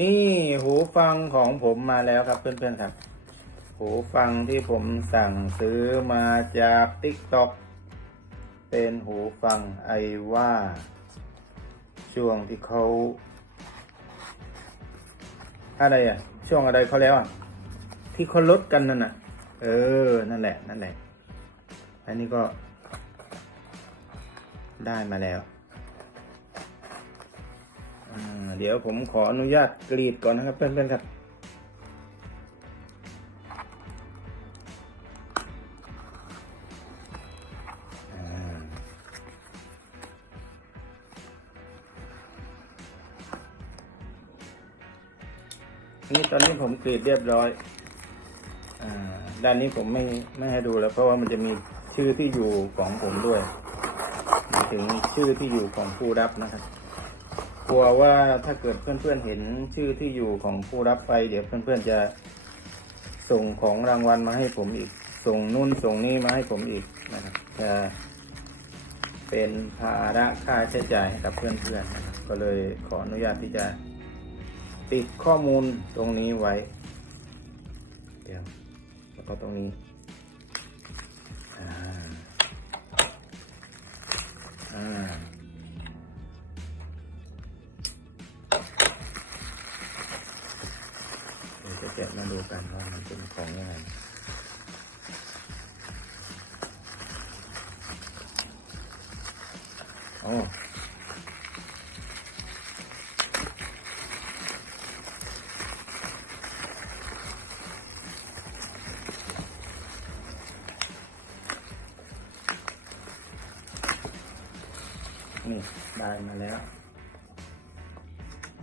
นี่หูฟังของผมมาแล้วครับเพื่อนๆครับ หูฟังที่ผมสั่งซื้อมาจาก TikTok เป็นหูฟังไอว่า ช่วงที่เขาอะไรอะ ช่วงอะไรเขาแล้วอะ ที่เขาลดกันนั่นน่ะ เออ นั่นแหละ นั่นแหละ อันนี้ก็ได้มาแล้ว เดี๋ยวผมขออนุญาตกรีดก่อนนะครับเพื่อนๆครับนี่ตอนนี้ผมกรีดเรียบร้อยอ่าด้านนี้ผมไม่ไม่ให้ดูแล้ว เพราะว่ามันจะมีชื่อที่อยู่ของผมด้วยหมายถึงชื่อที่อยู่ของผู้รับนะครับ กลัวว่าถ้าเกิดเพื่อนๆเห็นชื่อที่อยู่ของผู้รับไป เดี๋ยวเพื่อนๆจะส่งของรางวัลมาให้ผมอีก ส่งนู่นส่งนี่มาให้ผมอีกนะครับจะเป็นภาระค่าใช้จ่ายให้กับเพื่อนๆก็เลยขออนุญาตที่จะติดข้อมูลตรงนี้ไว้ เดี๋ยวแล้วก็ตรงนี้ มันเป็นของยังไงโอ้นี่ได้มาแล้ว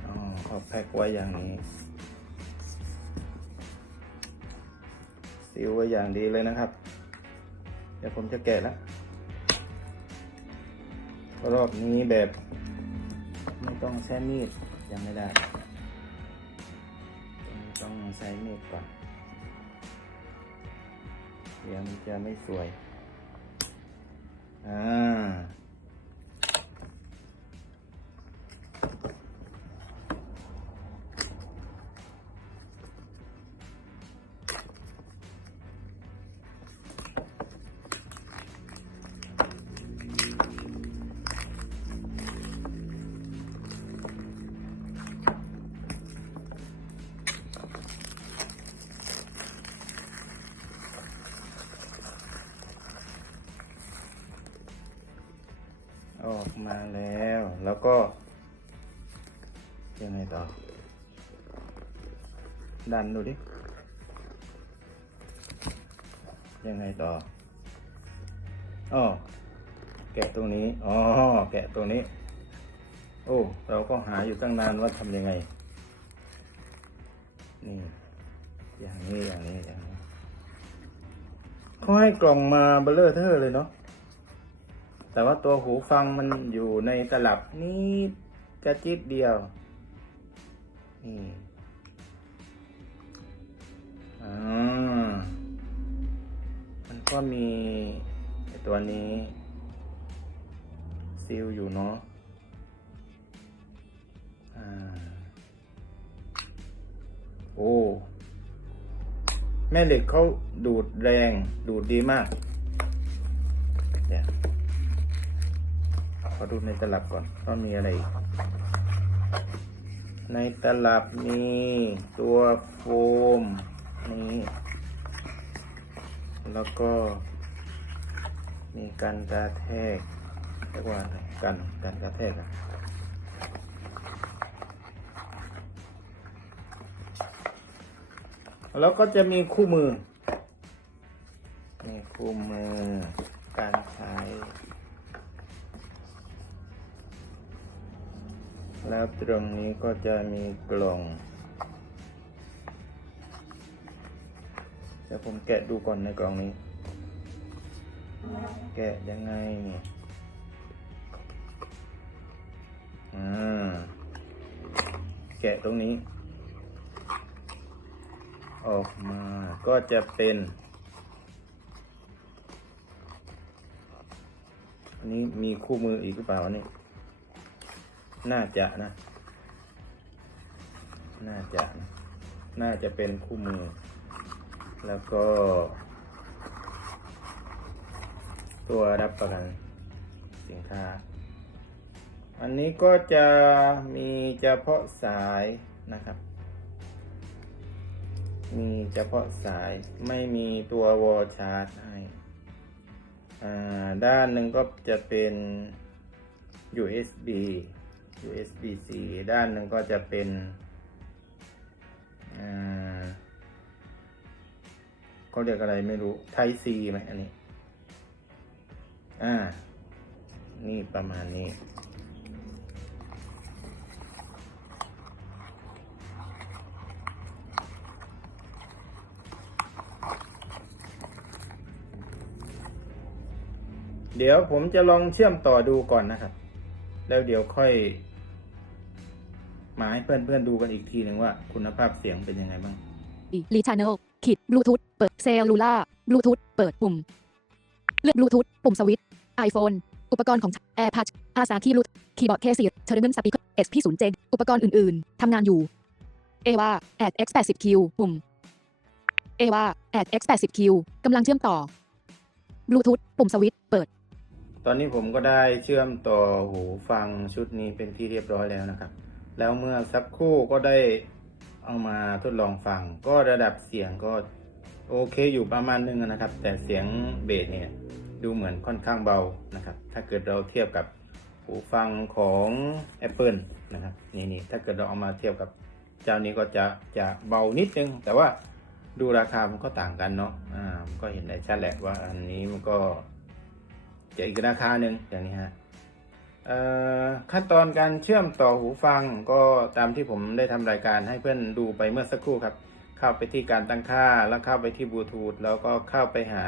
อ๋อเขาแพ็คไว้อย่างนี้ ซีลไว้อย่างดีเลยนะครับ เดี๋ยวผมจะแกะแล้วรอบนี้แบบไม่ต้องใช้มีดยังไม่ได้ ต้องใช้มีดก่อนเดี๋ยวมันจะไม่สวย อ่า ออกมาแล้ว แล้วก็ยังไงต่อ ดันดูดิ ยังไงต่ออ๋อแกะตรงนี้ อ๋อ แกะตรงนี้ โอ้ เราก็หาอยู่ตั้งนานว่าทำยังไง นี่ อย่างนี้ อย่างนี้ อย่างนี้เขาให้กล่องมาเบลเลอร์เทอร์เลยเนาะ แต่ว่าตัวหูฟังมันอยู่ในตลับนิดกระจิตเดียวนี่อ่ามันก็มีตัวนี้ ซีลอยู่เนาะอ่าโอ้ แม่เหล็กเขาดูดแรง ดูดดีมากเดี๋ย อดูในตลับก่อนว่ามีอะไร ในตลับมีตัวโฟมนี้ แล้วก็มีการกระแทกเรียกว่าอะไรกันการกระแทกอะแล้วก็จะมีคู่มือ นี่คู่มือการใช้ แล้วตรงนี้ก็จะมีกล่อง เดี๋ยวผมแกะดูก่อนในกล่องนี้ แกะยังไงอ่าแกะตรงนี้ ออกมาก็จะเป็นอันนี้มีคู่มืออีกหรือเปล่าอัน น่าจะนะ น่าจะนะน่าจะเป็นคู่มือ แล้วก็ ตัวรับประกันสินค้า อันนี้ก็จะมีเฉพาะสายนะครับ มีเฉพาะสายไม่มีตัววอลชาร์จให้ด้านหนึ่งก็จะเป็น USB USB C ด้านหนึ่งก็จะเป็นเขาเรียกอะไรไม่รู้ Type C ไหมอันนี้ อ่า นี่ประมาณนี้ เดี๋ยวผมจะลองเชื่อมต่อดูก่อนนะครับ แล้วเดี๋ยวค่อย มาให้เพื่อนๆดูกันอีกทีหนึ่งว่าคุณภาพเสียงเป็นยังไงบ้างรีชานลขีดบลูทูธเปิดเซลลูล่าบลูทูธเปิดปุ่ม เลือกบลูทูธปุ่มสวิตช์ iPhone อุปกรณ์ของ AirPods อาสาคีย์บลูคีย์บอร์ดเคสีเทอร์เมนสปีกเกอร์ SP0J อุปกรณ์อื่นๆทำงานอยู่เอว่า Add X80Q ปุ่มเอว่า Add X80Q กำลังเชื่อมต่อบลูทูธปุ่มสวิตช์เปิด ตอนนี้ผมก็ได้เชื่อมต่อหูฟังชุดนี้เป็นที่เรียบร้อยแล้วนะครับ แล้วเมื่อสักครู่ก็ได้เอามาทดลองฟัง ก็ระดับเสียงก็โอเคอยู่ประมาณหนึงนะครับ แต่เสียงเบสเนี่ยดูเหมือนค่อนข้างเบานะครับ ถ้าเกิดเราเทียบกับหูฟังของ Apple นะครับนี่นี่ถ้าเกิดเราเอามาเทียบกับเจ้านี้ก็จะจะเบานิดนึง แต่ว่าดูราคามันก็ต่างกันเนาะอ่าก็เห็นได้ชัดแหละว่าอันนี้มันก็จะอีกราคาหนึ่งอย่างนี้ฮะ ขั้นตอนการเชื่อมต่อหูฟังก็ตามที่ผมได้ทำรายการให้เพื่อนดูไปเมื่อสักครู่ครับ เข้าไปที่การตั้งค่าแล้วเข้าไปที่บลูทูธแล้วก็เข้าไปหา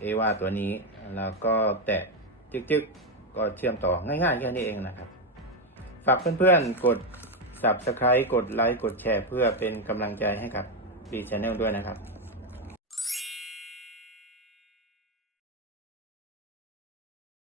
เอวาตัวนี้ แล้วก็แตะจึกๆ ก็เชื่อมต่อง่ายๆแค่นี้เองนะครับ ฝากเพื่อนๆ กด subscribe กดไลค์กดแชร์เพื่อเป็นกำลังใจให้กับดีช n แนลด้วยนะครับ